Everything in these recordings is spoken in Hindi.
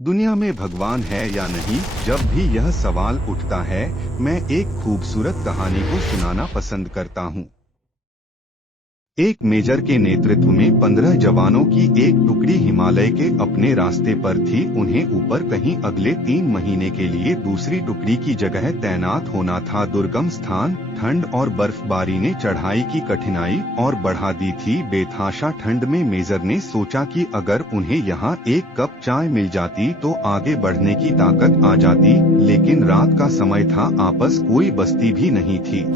दुनिया में भगवान है या नहीं, जब भी यह सवाल उठता है, मैं एक खूबसूरत कहानी को सुनाना पसंद करता हूँ। एक मेजर के नेतृत्व में 15 जवानों की एक टुकड़ी हिमालय के अपने रास्ते पर थी। उन्हें ऊपर कहीं अगले 3 महीने के लिए दूसरी टुकड़ी की जगह तैनात होना था। दुर्गम स्थान, ठंड और बर्फबारी ने चढ़ाई की कठिनाई और बढ़ा दी थी। बेतहाशा ठंड में मेजर ने सोचा कि अगर उन्हें यहाँ एक कप चाय मिल जाती तो आगे बढ़ने की ताकत आ जाती। लेकिन रात का समय था, आपस कोई बस्ती भी नहीं थी।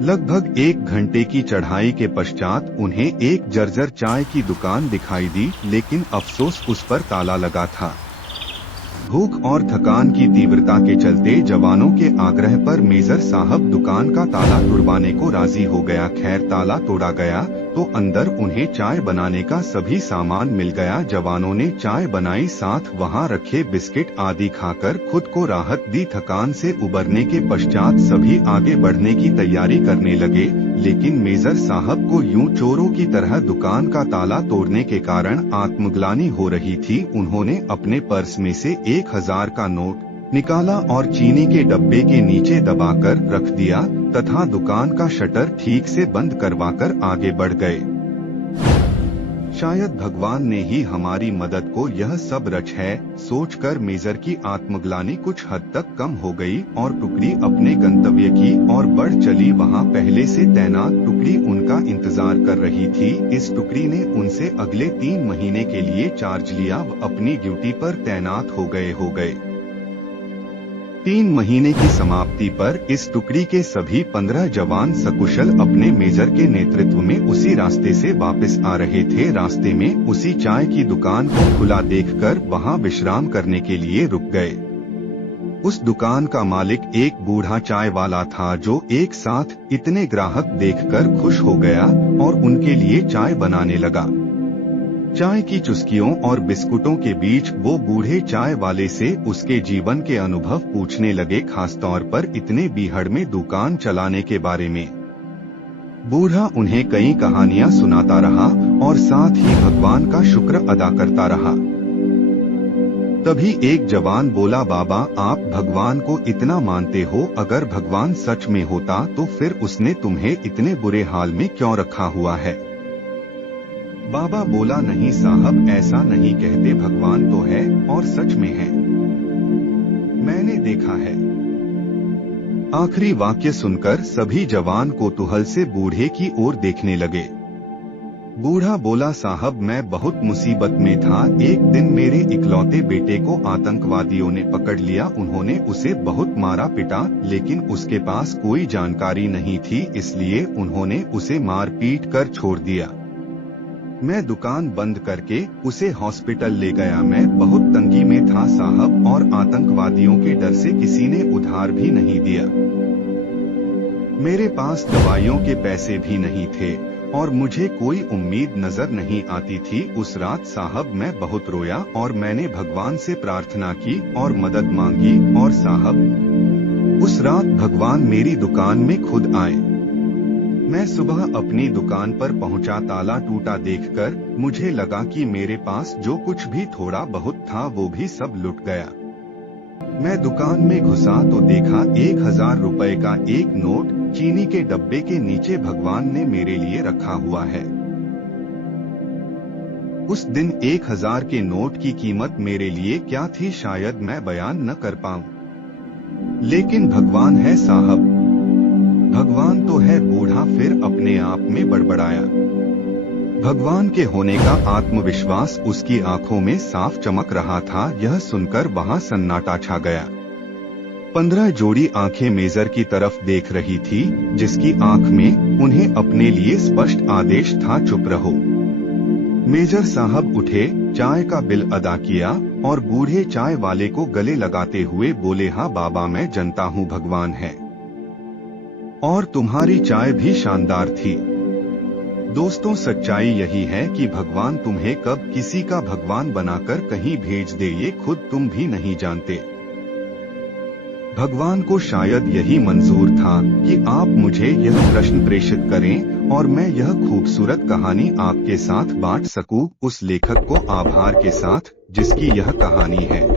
लगभग 1 घंटे की चढ़ाई के पश्चात उन्हें एक जर्जर चाय की दुकान दिखाई दी, लेकिन अफसोस, उस पर ताला लगा था। भूख और थकान की तीव्रता के चलते जवानों के आग्रह पर मेजर साहब दुकान का ताला तुड़वाने को राजी हो गया। खैर, ताला तोड़ा गया तो अंदर उन्हें चाय बनाने का सभी सामान मिल गया। जवानों ने चाय बनाई, साथ वहां रखे बिस्किट आदि खाकर खुद को राहत दी। थकान से उबरने के पश्चात सभी आगे बढ़ने की तैयारी करने लगे, लेकिन मेजर साहब को यूं चोरों की तरह दुकान का ताला तोड़ने के कारण आत्मग्लानि हो रही थी। उन्होंने अपने पर्स में से 1000 का नोट निकाला और चीनी के डब्बे के नीचे दबाकर रख दिया तथा दुकान का शटर ठीक से बंद करवाकर आगे बढ़ गए। शायद भगवान ने ही हमारी मदद को यह सब रच है, सोचकर मेजर की आत्मग्लानि कुछ हद तक कम हो गई और टुकड़ी अपने गंतव्य की ओर बढ़ चली। वहां पहले से तैनात टुकड़ी उनका इंतजार कर रही थी। इस टुकड़ी ने उनसे अगले 3 महीने के लिए चार्ज लिया। अपनी ड्यूटी पर तैनात हो गए। 3 महीने की समाप्ति पर इस टुकड़ी के सभी 15 जवान सकुशल अपने मेजर के नेतृत्व में उसी रास्ते से वापस आ रहे थे। रास्ते में उसी चाय की दुकान को खुला देखकर वहां विश्राम करने के लिए रुक गए। उस दुकान का मालिक एक बूढ़ा चाय वाला था, जो एक साथ इतने ग्राहक देखकर खुश हो गया और उनके लिए चाय बनाने लगा। चाय की चुस्कियों और बिस्कुटों के बीच वो बूढ़े चाय वाले से उसके जीवन के अनुभव पूछने लगे, खासतौर पर इतने बीहड़ में दुकान चलाने के बारे में। बूढ़ा उन्हें कई कहानियां सुनाता रहा और साथ ही भगवान का शुक्र अदा करता रहा। तभी एक जवान बोला, बाबा, आप भगवान को इतना मानते हो, अगर भगवान सच में होता तो फिर उसने तुम्हें इतने बुरे हाल में क्यों रखा हुआ है? बाबा बोला, नहीं साहब, ऐसा नहीं कहते, भगवान तो है और सच में है, मैंने देखा है। आखिरी वाक्य सुनकर सभी जवान कौतूहल से बूढ़े की ओर देखने लगे। बूढ़ा बोला, साहब, मैं बहुत मुसीबत में था। एक दिन मेरे इकलौते बेटे को आतंकवादियों ने पकड़ लिया। उन्होंने उसे बहुत मारा पिटा, लेकिन उसके पास कोई जानकारी नहीं थी, इसलिए उन्होंने उसे मार पीट कर छोड़ दिया। मैं दुकान बंद करके उसे हॉस्पिटल ले गया। मैं बहुत तंगी में था साहब, और आतंकवादियों के डर से किसी ने उधार भी नहीं दिया। मेरे पास दवाइयों के पैसे भी नहीं थे और मुझे कोई उम्मीद नजर नहीं आती थी। उस रात साहब मैं बहुत रोया और मैंने भगवान से प्रार्थना की और मदद मांगी, और साहब उस रात भगवान मेरी दुकान में खुद आए। मैं सुबह अपनी दुकान पर पहुंचा, ताला टूटा देखकर मुझे लगा कि मेरे पास जो कुछ भी थोड़ा बहुत था वो भी सब लुट गया। मैं दुकान में घुसा तो देखा 1000 रुपए का एक नोट चीनी के डब्बे के नीचे भगवान ने मेरे लिए रखा हुआ है। उस दिन 1000 के नोट की कीमत मेरे लिए क्या थी शायद मैं बयान न कर पाऊं, लेकिन भगवान है साहब, भगवान तो है। बूढ़ा फिर अपने आप में बड़बड़ाया। भगवान के होने का आत्मविश्वास उसकी आंखों में साफ चमक रहा था। यह सुनकर वहां सन्नाटा छा गया। 15 जोड़ी आंखें मेजर की तरफ देख रही थी, जिसकी आंख में उन्हें अपने लिए स्पष्ट आदेश था, चुप रहो। मेजर साहब उठे, चाय का बिल अदा किया और बूढ़े चाय वाले को गले लगाते हुए बोले, हाँ बाबा, मैं जानता हूँ भगवान है और तुम्हारी चाय भी शानदार थी। दोस्तों, सच्चाई यही है कि भगवान तुम्हें कब किसी का भगवान बनाकर कहीं भेज दे, ये खुद तुम भी नहीं जानते। भगवान को शायद यही मंजूर था कि आप मुझे यह प्रश्न प्रेषित करें और मैं यह खूबसूरत कहानी आपके साथ बांट सकूं। उस लेखक को आभार के साथ जिसकी यह कहानी है।